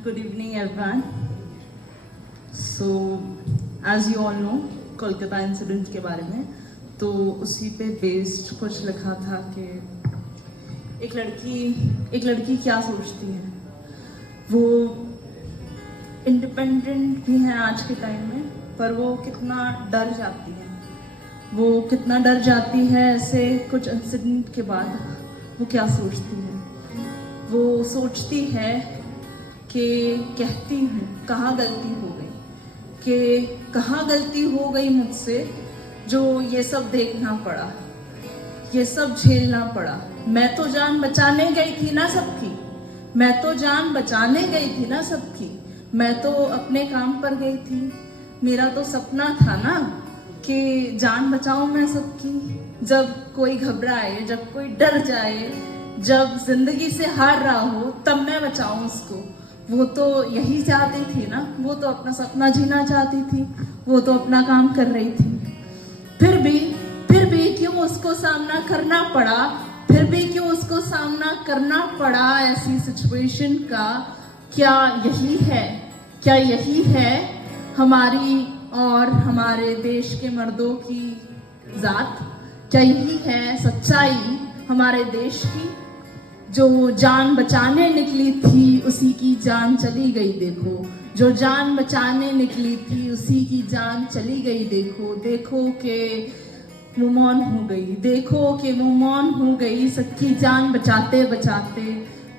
Good evening, everyone. So, as you all know, Kolkata incident के बारे में, तो उसी पे बेस्ड कुछ लिखा था कि एक लड़की क्या सोचती है। वो इंडिपेंडेंट भी है आज के टाइम में, पर वो कितना डर जाती है। वो कितना डर जाती है ऐसे कुछ इंसिडेंट के बाद। वो क्या सोचती है? वो सोचती है कि कहती हूँ कहाँ गलती हो गई, कि कहाँ गलती हो गई मुझसे जो ये सब देखना पड़ा, ये सब झेलना पड़ा। मैं तो जान बचाने गई थी ना सबकी, मैं तो जान बचाने गई थी ना सबकी, मैं तो अपने काम पर गई थी। मेरा तो सपना था ना कि जान बचाऊं मैं सबकी। जब कोई घबराए, जब कोई डर जाए, जब जिंदगी से हार रहा हो, तब मैं बचाऊं उसको। वो तो यही चाहती थी ना, वो तो अपना सपना जीना चाहती थी, वो तो अपना काम कर रही थी। फिर भी क्यों उसको सामना करना पड़ा, फिर भी क्यों उसको सामना करना पड़ा ऐसी सिचुएशन का? क्या यही है हमारी और हमारे देश के मर्दों की जात? क्या यही है सच्चाई हमारे देश की? जो जान बचाने निकली थी उसी की जान चली गई देखो, जो जान बचाने निकली थी उसी की जान चली गई देखो। देखो के वो मौन हो गई, देखो कि वो मौन हो गई। सबकी जान बचाते बचाते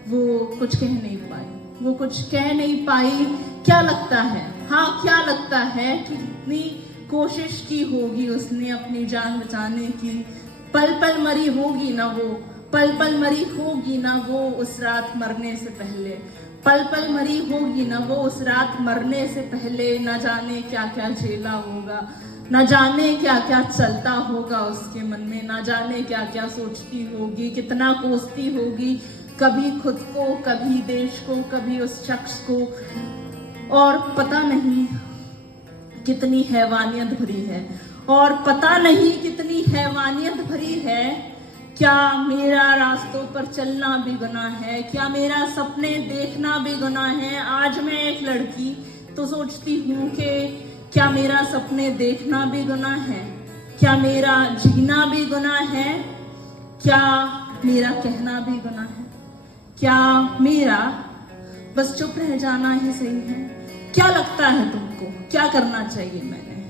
वो कुछ कह नहीं पाई, वो कुछ कह नहीं पाई। क्या लगता है, हाँ क्या लगता है कि कितनी कोशिश की होगी उसने अपनी जान बचाने की? पल पल मरी होगी ना वो, पल पल मरी होगी ना वो उस रात मरने से पहले, पल पल मरी होगी ना वो उस रात मरने से पहले। न जाने क्या क्या झेला होगा, न जाने क्या क्या चलता होगा उसके मन में, न जाने क्या क्या सोचती होगी, कितना कोसती होगी, कभी खुद को, कभी देश को, कभी उस शख्स को। और पता नहीं कितनी हैवानियत भरी है, और पता नहीं कितनी हैवानियत भरी है। क्या मेरा रास्तों पर चलना भी गुनाह है? क्या मेरा सपने देखना भी गुनाह है? आज मैं एक लड़की तो सोचती हूँ कि क्या मेरा सपने देखना भी गुनाह है? क्या मेरा जीना भी गुनाह है? क्या मेरा कहना भी गुनाह है? क्या मेरा बस चुप रह जाना ही सही है? क्या लगता है तुमको, क्या करना चाहिए मैंने,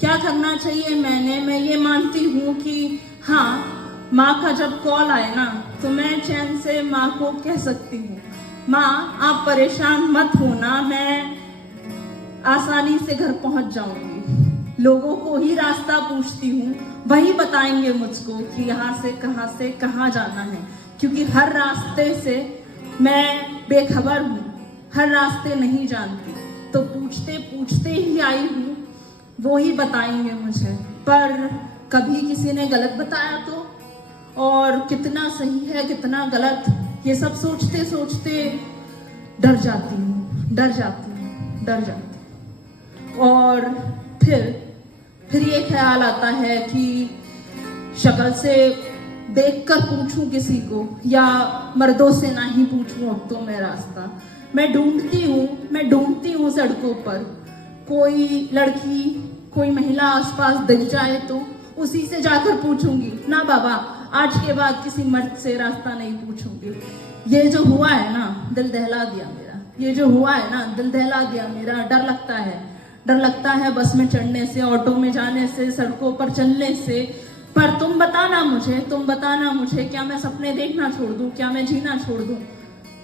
क्या करना चाहिए मैंने? मैं ये मानती हूँ कि हाँ, माँ का जब कॉल आए ना तो मैं चैन से माँ को कह सकती हूँ, माँ आप परेशान मत होना, मैं आसानी से घर पहुंच जाऊंगी। लोगों को ही रास्ता पूछती हूँ, वही बताएंगे मुझको कि यहाँ से कहाँ जाना है, क्योंकि हर रास्ते से मैं बेखबर हूँ, हर रास्ते नहीं जानती। तो पूछते पूछते ही आई हूँ, वो ही बताएंगे मुझे। पर कभी किसी ने गलत बताया तो, और कितना सही है कितना गलत, ये सब सोचते सोचते डर जाती हूँ, डर जाती हूँ, डर जाती हूँ। और फिर ये ख्याल आता है कि शक्ल से देखकर पूछूं किसी को, या मर्दों से ना ही पूछूं अब तो मैं रास्ता। मैं ढूंढती हूँ सड़कों पर, कोई लड़की, कोई महिला आसपास दिख जाए तो उसी से जाकर पूछूंगी। ना बाबा, आज के बाद किसी मर्द से रास्ता नहीं पूछूंगी। ये जो हुआ है ना, दिल दहला दिया मेरा, ये जो हुआ है ना, दिल दहला दिया मेरा। डर लगता है बस में चढ़ने से, ऑटो में जाने से, सड़कों पर चलने से। पर तुम बताना मुझे, क्या मैं सपने देखना छोड़ दूं, क्या मैं जीना छोड़ दूं?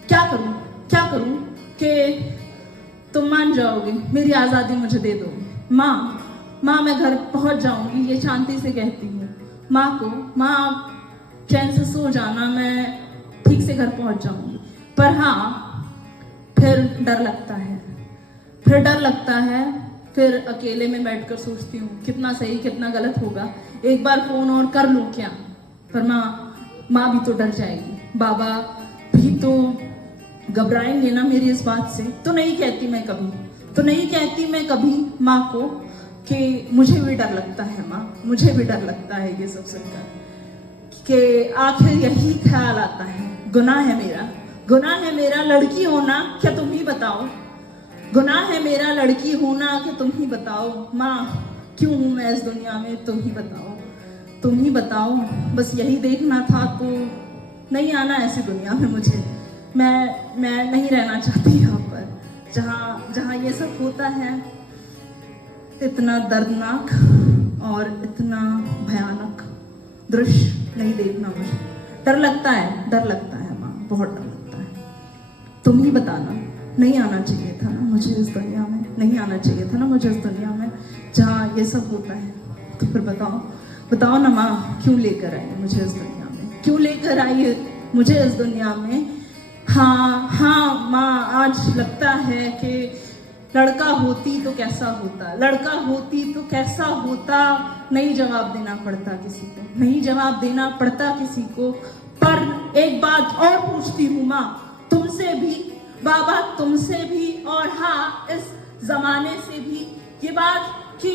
क्या करूं कि तुम मान जाओगे, मेरी आजादी मुझे दे दोगे? माँ मैं घर पहुंच जाऊंगी, ये शांति से कहती हूँ माँ को। माँ चैन से सो जाना, मैं ठीक से घर पहुंच जाऊंगी। पर हाँ, फिर डर लगता है, फिर अकेले में बैठकर सोचती हूँ कितना सही कितना गलत होगा, एक बार फोन और कर लूं क्या? पर माँ भी तो डर जाएगी, बाबा भी तो घबराएंगे ना मेरी इस बात से। तो नहीं कहती मैं कभी माँ को कि मुझे भी डर लगता है माँ, मुझे भी डर लगता है ये सब सुनकर। कि आखिर यही ख्याल आता है, गुनाह है मेरा, गुनाह है मेरा लड़की होना, क्या तुम ही बताओ। गुनाह है मेरा लड़की होना, क्या तुम ही बताओ। माँ क्यों हूँ मैं इस दुनिया में, तुम ही बताओ, तुम ही बताओ। बस यही देखना था तो नहीं आना ऐसी दुनिया में मुझे। मैं नहीं रहना चाहती यहाँ पर, जहाँ ये सब होता है। इतना दर्दनाक और इतना भयानक दृश्य नहीं देखना मुझे। डर लगता है माँ, बहुत डर लगता है। तुम ही बताना, नहीं आना चाहिए था ना मुझे इस दुनिया में, नहीं आना चाहिए था ना मुझे इस दुनिया में जहाँ ये सब होता है। तो फिर बताओ ना माँ, क्यों लेकर आई मुझे इस दुनिया में, क्यों लेकर आई मुझे इस दुनिया में। हाँ माँ, आज लगता है कि लड़का होती तो कैसा होता, लड़का होती तो कैसा होता। नहीं जवाब देना पड़ता किसी को, नहीं जवाब देना पड़ता किसी को। पर एक बात और पूछती हूँ माँ, तुमसे भी, बाबा तुमसे भी, और हाँ इस जमाने से भी ये बात कि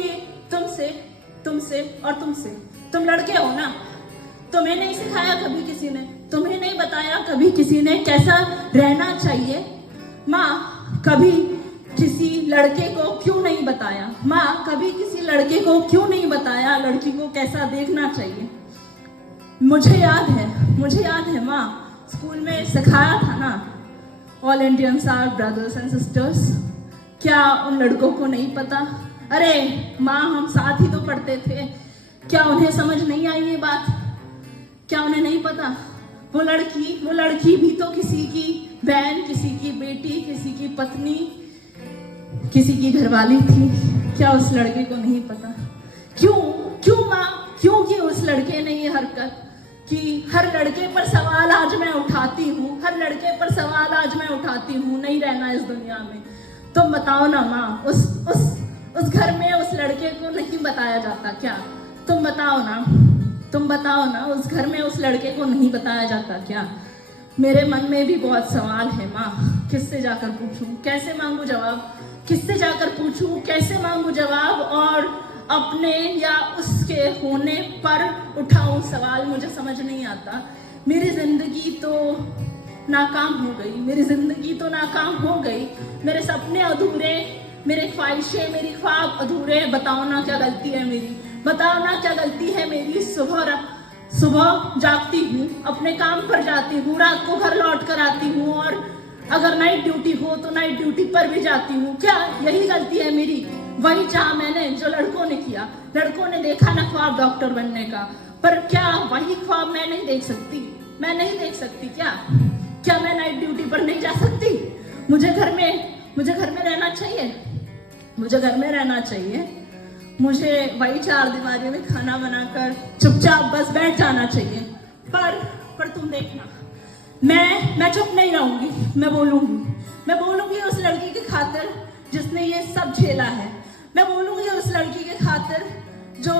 तुमसे और तुमसे, तुम लड़के हो ना, तुम्हें नहीं सिखाया कभी किसी ने, तुम्हें नहीं बताया कभी किसी ने कैसा रहना चाहिए। माँ कभी किसी लड़के को क्यों नहीं बताया, माँ कभी किसी लड़के को क्यों नहीं बताया लड़की को कैसा देखना चाहिए। मुझे याद है माँ, स्कूल में सिखाया था ना, all Indians are brothers and sisters. क्या उन लड़कों को नहीं पता? अरे माँ, हम साथ ही तो पढ़ते थे, क्या उन्हें समझ नहीं आई ये बात? क्या उन्हें नहीं पता? वो लड़की भी तो किसी की बहन, किसी की बेटी, किसी की पत्नी, किसी की घरवाली थी। क्या उस लड़के को नहीं पता? क्यों माँ, क्यों की उस लड़के ने ये हरकत कि हर लड़के पर सवाल आज मैं उठाती हूँ, हर लड़के पर सवाल आज मैं उठाती हूँ, नहीं रहना इस दुनिया में। तुम बताओ ना माँ, उस घर में उस लड़के को नहीं बताया जाता क्या? तुम बताओ ना, उस घर में उस लड़के को नहीं बताया जाता क्या? मेरे मन में भी बहुत सवाल है माँ, किससे जाकर पूछूं, कैसे मांगू जवाब, किससे जाकर पूछूं, कैसे मांगू जवाब, और अपने या उसके होने पर उठाऊं सवाल, मुझे समझ नहीं आता। मेरी जिंदगी तो नाकाम हो गई, मेरे सपने अधूरे, मेरे ख्वाहिशें, मेरी ख्वाब अधूरे। बताओ ना क्या गलती है मेरी, सुबह जागती हूँ, अपने काम पर जाती हूँ, रात को घर लौट कर आती हूँ, और अगर नाइट ड्यूटी हो तो नाइट ड्यूटी पर भी जाती हूँ। क्या यही गलती है मेरी? वही चाह मैंने जो लड़कों ने किया। लड़कों ने देखा ना ख्वाब डॉक्टर बनने का, पर क्या वही ख्वाब मैं नहीं देख सकती? क्या मैं नाइट ड्यूटी पर नहीं जा सकती? मुझे घर में रहना चाहिए। मुझे वही 4 दीवारी में खाना बनाकर चुपचाप बस बैठ जाना चाहिए। पर तुम देखना, मैं चुप नहीं रहूंगी, मैं बोलूंगी उस लड़की की खातिर जिसने ये सब झेला है। मैं बोलूंगी उस लड़की की खातिर जो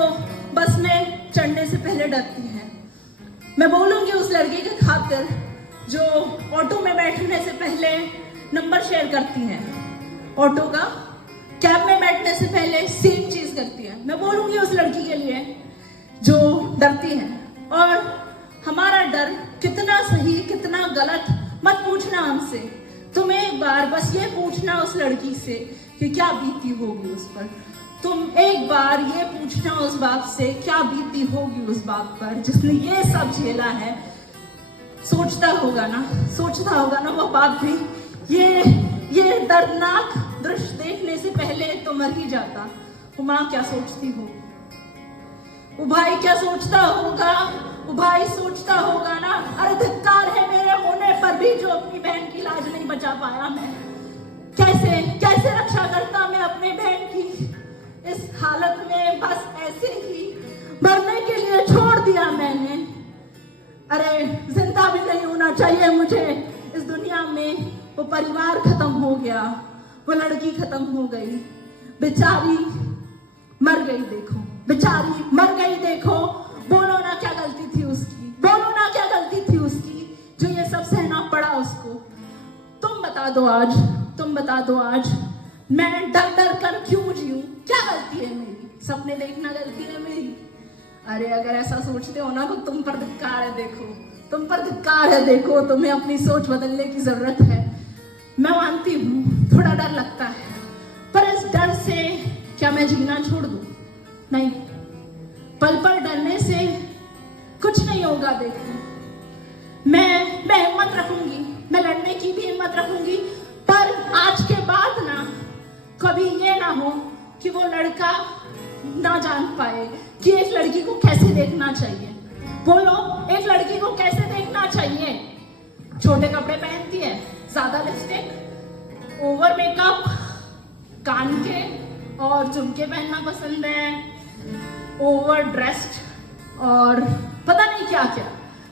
बस में चढ़ने से पहले डरती है। मैं बोलूंगी उस लड़की की खातिर जो ऑटो में बैठने से पहले नंबर शेयर करती है, ऑटो का, कैब में बैठने से पहले सेम चीज करती है। मैं बोलूंगी उस लड़की के लिए जो डरती है। और हमारा डर कितना सही कितना गलत मत पूछना हमसे, तुम एक बार बस ये पूछना उस लड़की से कि क्या बीती होगी उस पर। तुम एक बार ये पूछना उस बाप से क्या बीती होगी उस बाप पर जिसने ये सब झेला है। सोचता होगा ना वो बाप भी ये दर्दनाक दृश्य देखने से पहले तो मर ही जाता। वो माँ क्या सोचती हो, वो भाई क्या सोचता होगा, वो भाई सोचता होगा ना, अरे धिक्कार है मेरे होने पर भी जो अपनी बहन की लाज नहीं बचा पाया। मैं कैसे रक्षा करता मैं अपनी बहन की, इस हालत में बस ऐसे ही मरने के लिए छोड़ दिया मैंने। अरे जिंदा भी नहीं होना चाहिए मुझे इस दुनिया में। वो परिवार खत्म हो गया, वो लड़की खत्म हो गई, बेचारी मर गई देखो। बोलो ना क्या गलती थी उसकी जो ये सब सहना पड़ा उसको। तुम बता दो आज मैं डर कर क्यों जीऊं? क्या गलती है मेरी? सपने देखना गलती है मेरी? अरे अगर ऐसा सोचते हो ना तो तुम पर धिक्कार है। देखो तुम पर धिक्कार है। देखो, तुम्हें अपनी सोच बदलने की जरूरत है। मैं मानती हूँ थोड़ा डर लगता है, पर इस डर से क्या मैं जीना छोड़ दूं? नहीं, पल पल डरने से कुछ नहीं होगा। देखो, मैं हिम्मत रखूंगी, मैं लड़ने की भी हिम्मत रखूंगी, पर आज के बाद ना कभी ये ना हो कि वो लड़का ना जान पाए कि एक लड़की को कैसे देखना चाहिए। बोलो, एक लड़की को कैसे देखना चाहिए? छोटे कपड़े पहनती है, ज्यादा लिपस्टिक, ओवर मेकअप, कान के और झुमके पहनना पसंद है, ओवर ड्रेस्ड और पता नहीं क्या क्या,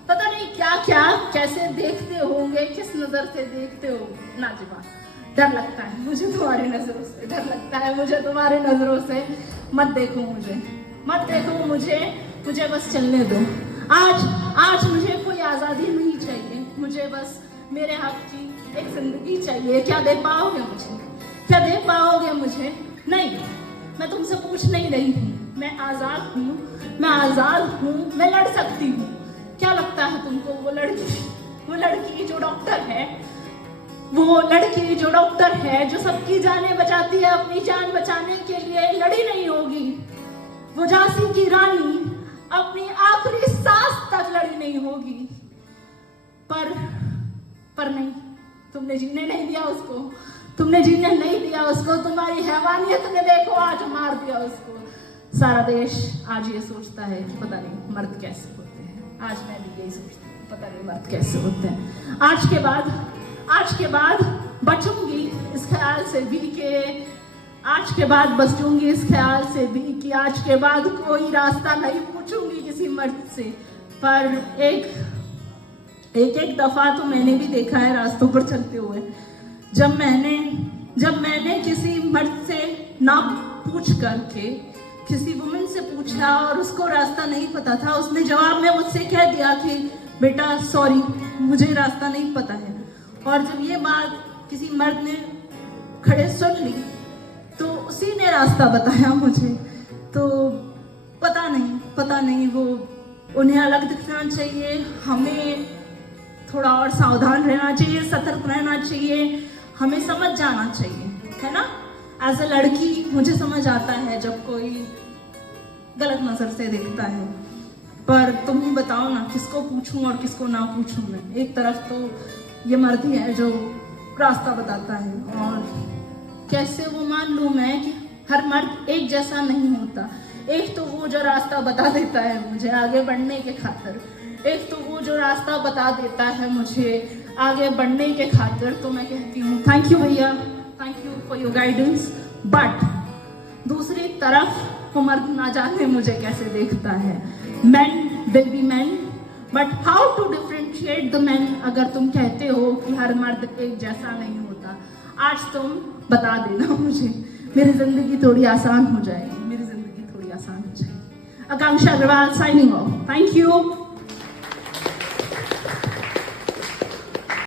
पता नहीं क्या क्या, कैसे देखते होंगे, किस नजर से देखते हो। नाजिमा, डर लगता है मुझे तुम्हारी नजरों से, डर लगता है मुझे तुम्हारी नजरों से। मत देखो मुझे, मत देखो मुझे, मुझे बस चलने दो। आज मुझे कोई आजादी नहीं चाहिए, मुझे बस मेरे हक की एक जिंदगी चाहिए। क्या दे पाओगे मुझे? क्या दे पाओगे मुझे? नहीं, मैं तुमसे पूछ नहीं रही हूँ। मैं आजाद हूँ, मैं आजाद हूँ, मैं लड़ सकती हूँ। क्या लगता है तुमको वो लड़की जो डॉक्टर है, वो लड़की जो डॉक्टर है, जो सबकी जानें बचाती है, अपनी जान बचाने के लिए लड़ी नहीं होगी? वो झांसी की रानी अपनी आखिरी सांस तक लड़ी नहीं होगी। पर नहीं, तुमने जीने नहीं दिया उसको, तुमने जीने नहीं दिया उसको। तुम्हारी हैवानियत ने देखो आज मार दिया उसको। सारा देश आज ये सोचता है कि पता नहीं मर्द कैसे होते हैं। आज मैं भी यही सोचती हूँ, पता नहीं मर्द कैसे होते हैं। आज के बाद बचूंगी इस ख्याल से भी कि आज के बाद बचूंगी इस ख्याल से भी कि आज के बाद कोई रास्ता नहीं पूछूंगी किसी मर्द से। पर एक दफा तो मैंने भी देखा है रास्तों पर चलते हुए, जब मैंने किसी मर्द से ना पूछ करके किसी वुमन से पूछा और उसको रास्ता नहीं पता था, उसने जवाब में मुझसे कह दिया कि बेटा सॉरी, मुझे रास्ता नहीं पता है। और जब ये बात किसी मर्द ने खड़े सुन ली तो उसी ने रास्ता बताया मुझे। तो पता नहीं वो उन्हें अलग दिखना चाहिए, हमें थोड़ा और सावधान रहना चाहिए, सतर्क रहना चाहिए, हमें समझ जाना चाहिए, है ना? एज अ लड़की मुझे समझ आता है जब कोई गलत नजर से देखता है, पर तुम ही बताओ ना किसको पूछूं और किसको ना पूछूं मैं। एक तरफ तो ये मर्द ही है जो रास्ता बताता है, और कैसे वो मान लूं मैं कि हर मर्द एक जैसा नहीं होता। एक तो वो जो रास्ता बता देता है मुझे आगे बढ़ने के खातिर, एक तो वो जो रास्ता बता देता है मुझे आगे बढ़ने के खातिर। तो मैं कहती हूँ थैंक यू भैया, thank you for your guidance. But दूसरी तरफ वो मर्द ना जाने मुझे कैसे देखता है। men will be men, but how to differentiate the men? अगर तुम कहते हो कि हर मर्द एक जैसा नहीं होता, आज तुम बता देना मुझे, मेरी जिंदगी थोड़ी आसान हो जाएगी, मेरी जिंदगी थोड़ी आसान हो जाएगी। Akanksha Agarwal signing off. Thank you.